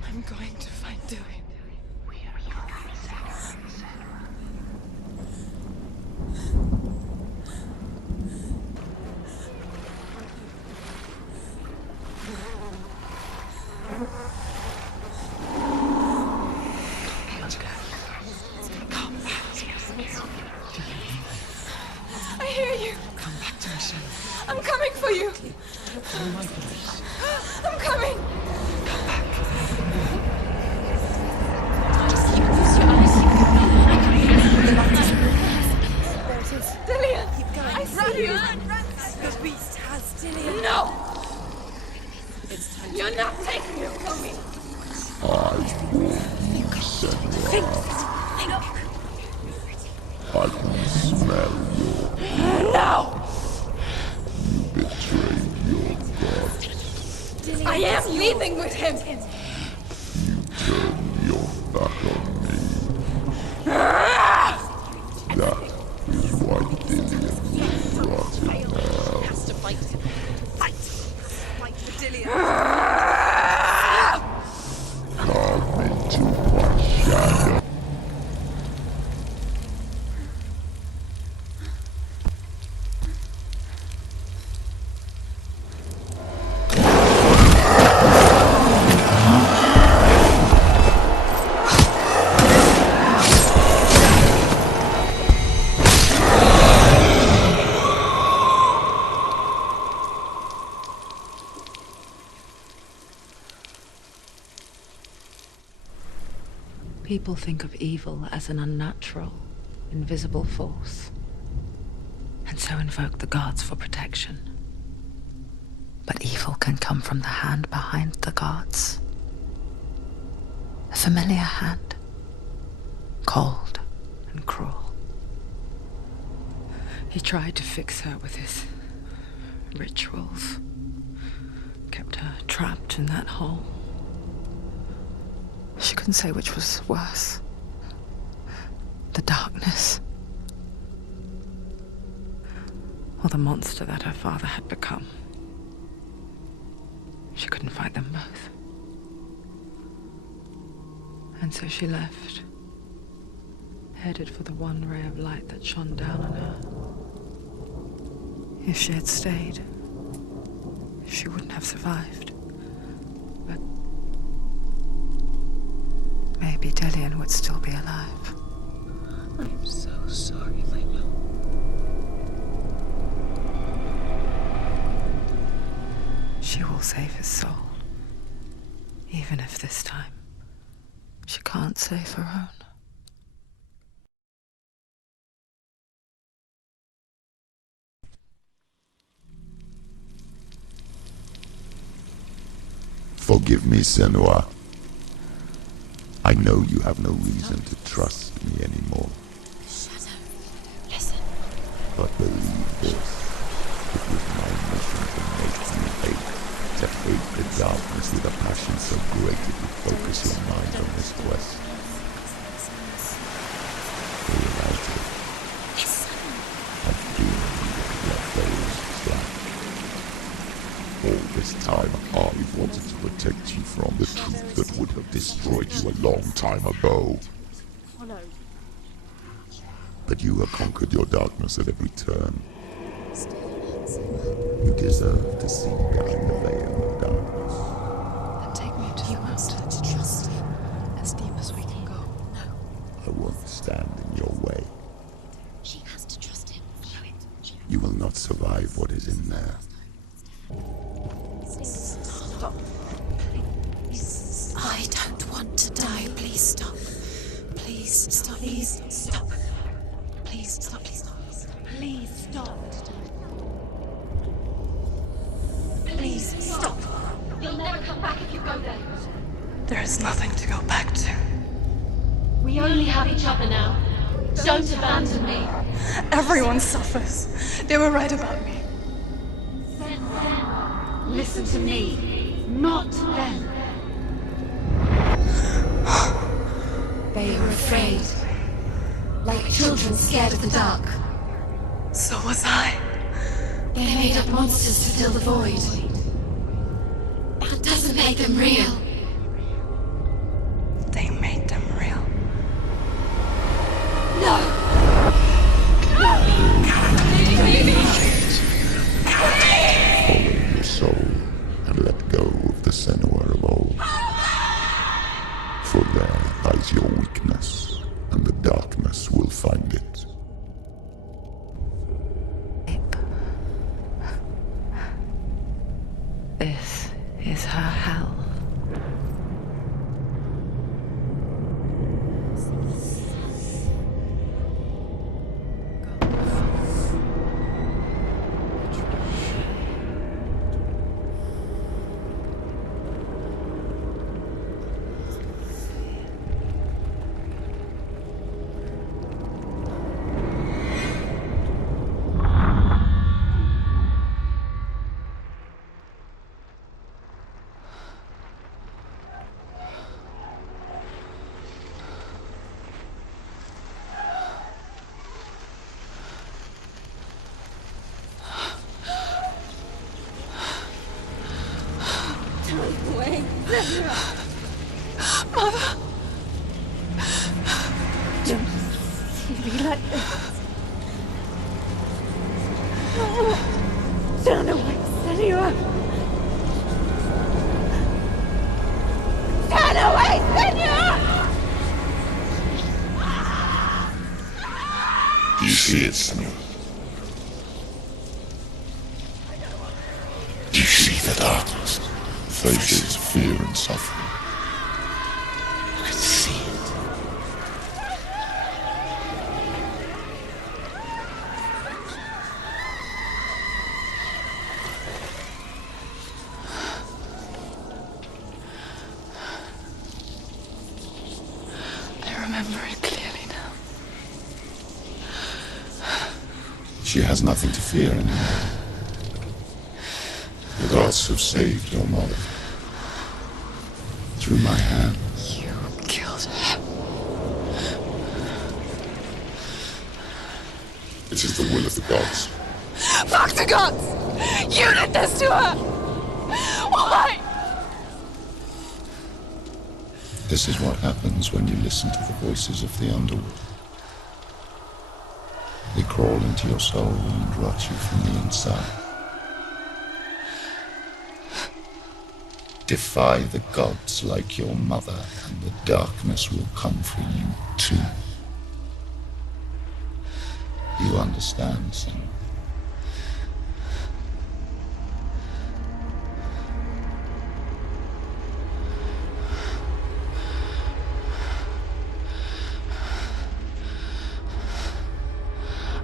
I'm going to find Dillian. I hear you. Come back to me, son. I'm coming for you. Follow my voice. I'm coming. Come back. Dillian, I see you. The beast has Dillian. No. You're not taking it from me. I warn you, Senua. I can smell your... No. You betrayed your god. I am leaving with him. You turned your back on me. That is why Dillian will rot in hell. People think of evil as an unnatural, invisible force, and so invoke the gods for protection. But evil can come from the hand behind the gods. A familiar hand, cold and cruel. He tried to fix her with his rituals, kept her trapped in that hole. She couldn't say which was worse. The darkness, or the monster that her father had become. She couldn't fight them both. And so she left, headed for the one ray of light that shone down on her. If she had stayed, she wouldn't have survived. But maybe Dillian would still be alive. I'm so sorry, my love. She will save his soul, even if this time she can't save her own. Forgive me, Senua. I know you have no reason to trust me anymore. Shadow, listen. But believe this, it was my mission to make you hate, to hate the darkness with a passion so great it would focus your mind on this quest. Realize it. I doomed you to let those slack. All this time, I wanted to protect you from the truth that would have destroyed you a long time ago. But you have conquered your darkness at every turn. You deserve to see behind the veil of darkness. And take me to the mountain to trust him, as deep as we can go. No. I won't stand in your way. She has to trust him. You will not survive what is in there. Stop. I don't want to die. Please stop. Please stop. Please stop. Please stop. Please stop. Please stop. Please stop. You'll never come back if you go there. There is nothing to go back to. We only have each other now. Don't abandon me. Everyone suffers. They were right about me. Listen to me, not them. They were afraid, like children scared of the dark. So was I. They made up monsters to fill the void. That doesn't make them real. They made them real. No! Follow your soul and let go of the Senua of old. For there lies your weakness, and the darkness will find it. This is her hell. Mother! Don't see me like this. Turn away, Senua! Turn away, Senua! Do you see it, Senua? Do you see the darkness? Faces of fear and suffering. I see it. She has nothing to fear anymore. The gods have saved your mother. Through my hand. You killed her. It is the will of the gods. Fuck the gods! You did this to her! Why? This is what happens when you listen to the voices of the underworld. They crawl into your soul and rot you from the inside. Defy the gods like your mother, and the darkness will come for you too. You understand, Senua?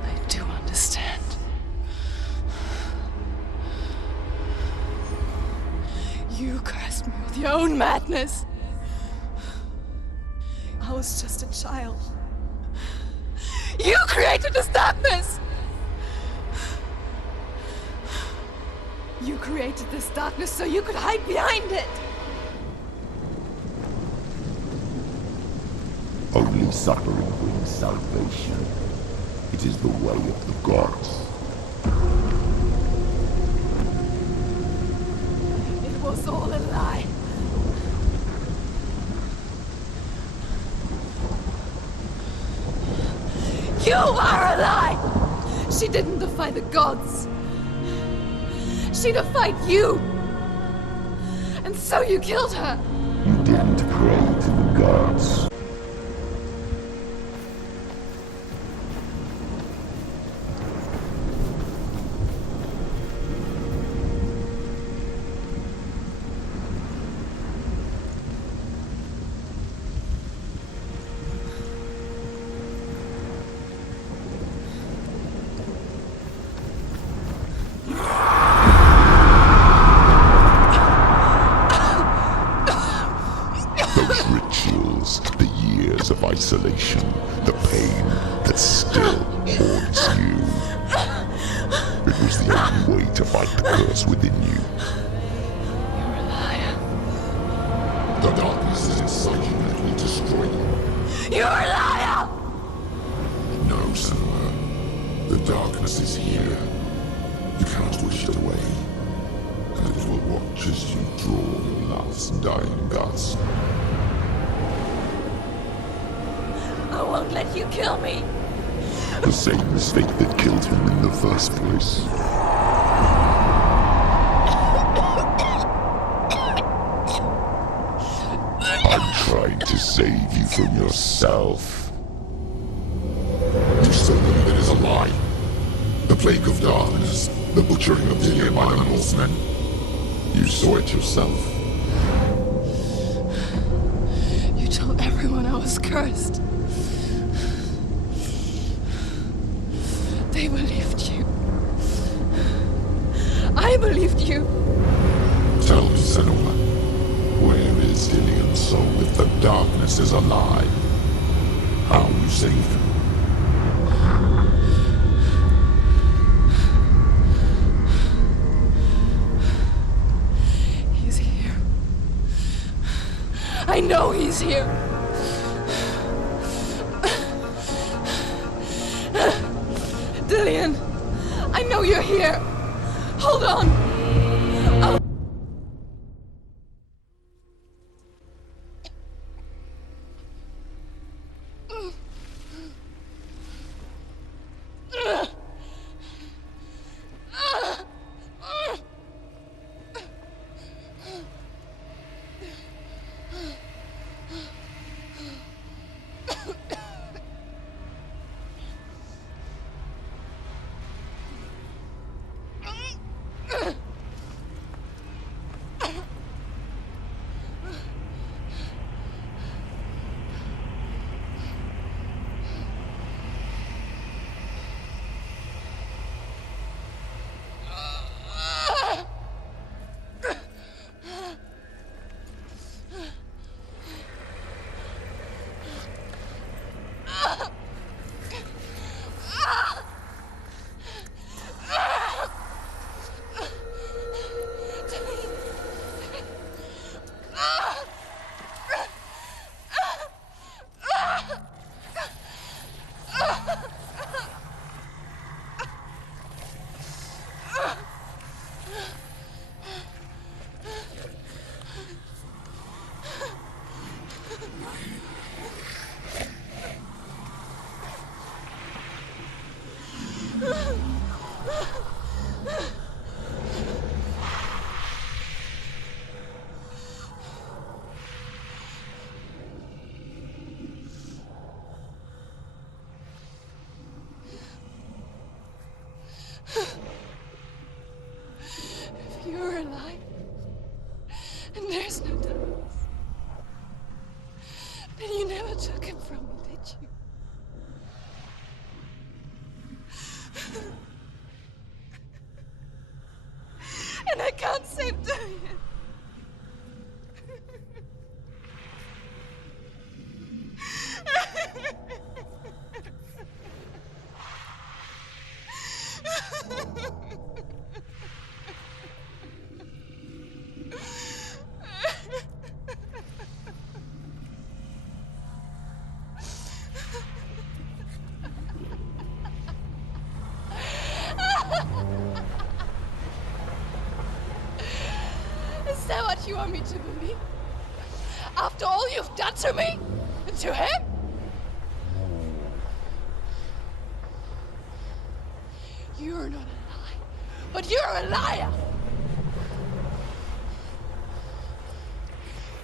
I do understand. You cursed me with your own madness. I was just a child. You created this darkness! You created this darkness so you could hide behind it! Only suffering brings salvation. It is the way of the gods. It was all a lie. You are a lie! She didn't defy the gods. She defied you. And so you killed her. You didn't pray to the gods. Those rituals, the years of isolation, the pain that still haunts you. It was the only way to fight the curse within you. You're a liar. The darkness is inside you and it will destroy you. You're a liar! No, Senua. The darkness is here. You cannot wish it away. And it will watch as you draw your last dying gasp. I won't let you kill me. The same mistake that killed him in the first place. I'm trying to save you from yourself. You still believe it is a lie. The plague of darkness, the butchering of Dillian by the Northmen. You saw it yourself. You told everyone I was cursed. They believed you. I believed you. Tell me, Senua, where is Dillian's soul if the darkness is a lie? How will you save him? He's here. I know he's here. Dillian, I know you're here. Hold on. Ugh. You want me to believe? After all you've done to me? And to him? You're not a lie, but you're a liar!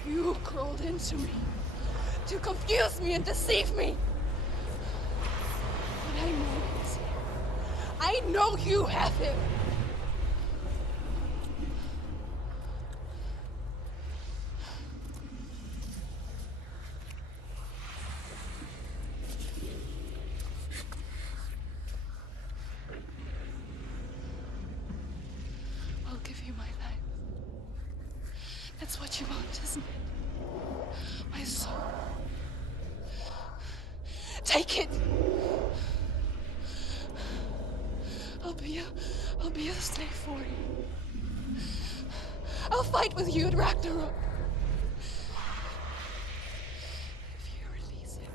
You crawled into me to confuse me and deceive me. But I know it's here. I know you have him. I'll give you my life. That's what you want, isn't it? My soul. Take it. I'll be a slave for you. I'll fight with you at Ragnarok. If you release him.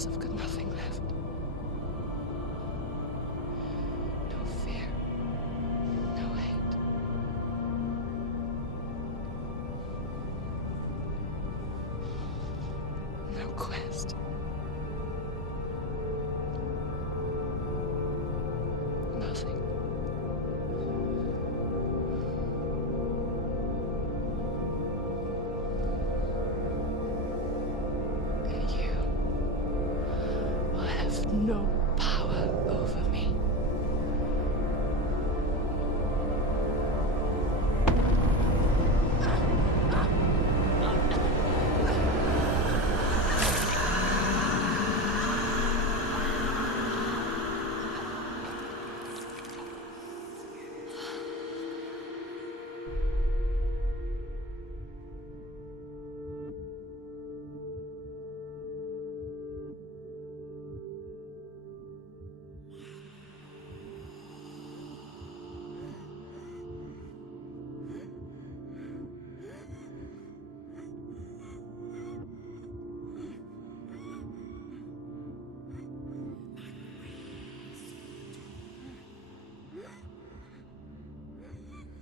I've got nothing left. No fear. No hate. No quest. Nothing. No power over me.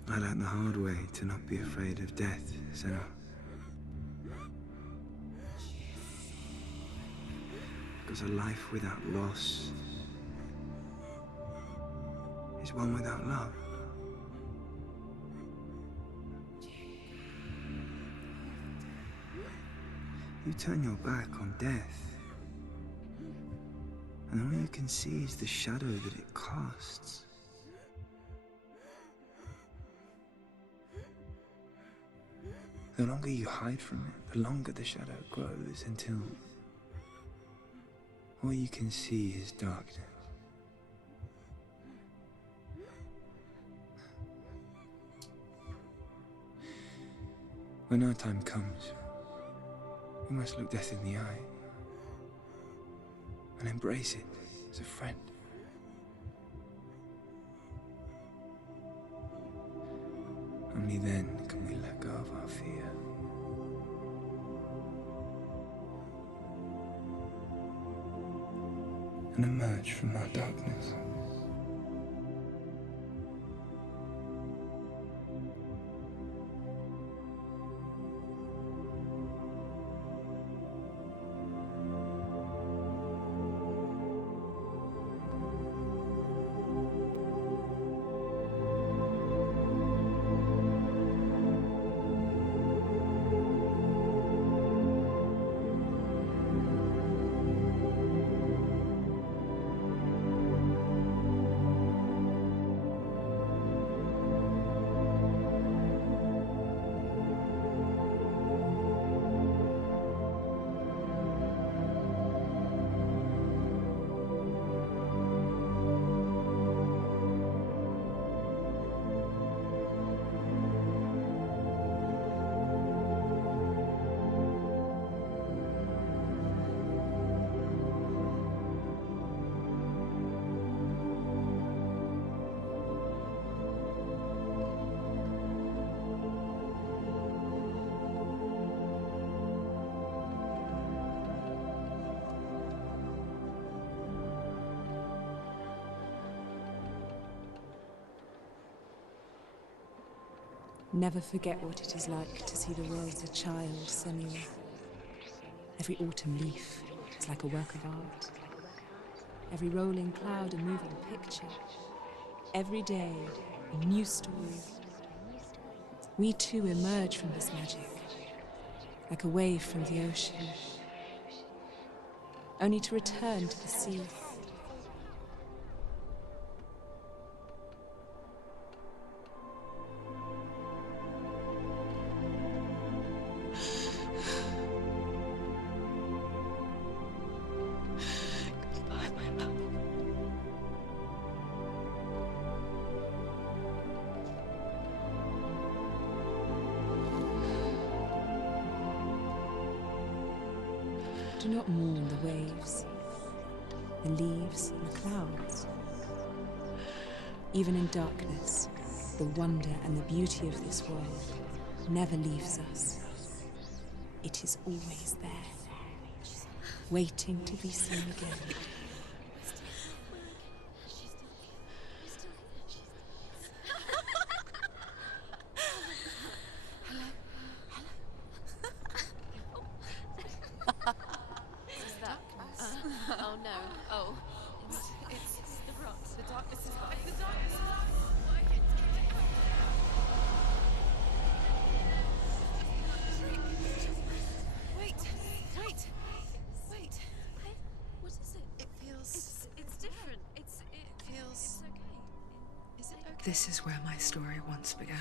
I learned the hard way to not be afraid of death, Senua. Because a life without loss is one without love. You turn your back on death, and all you can see is the shadow that it casts. The longer you hide from it, the longer the shadow grows until all you can see is darkness. When our time comes, we must look death in the eye and embrace it as a friend. Only then can we let go of our fear. And emerge from our darkness. Never forget what it is like to see the world as a child, Senua. Every autumn leaf is like a work of art. Every rolling cloud a moving picture. Every day a new story. We too emerge from this magic, like a wave from the ocean, only to return to the sea. Goodbye, my love. Do not mourn the waves, the leaves and the clouds. Even in darkness, the wonder and the beauty of this world never leaves us. It is always there, waiting to be seen again. Oh no. Oh. It's the rocks. The darkness is back. The darkness is back. Wait. What is it? It feels... It's different. It feels... It's okay. Is it okay? This is where my story once began.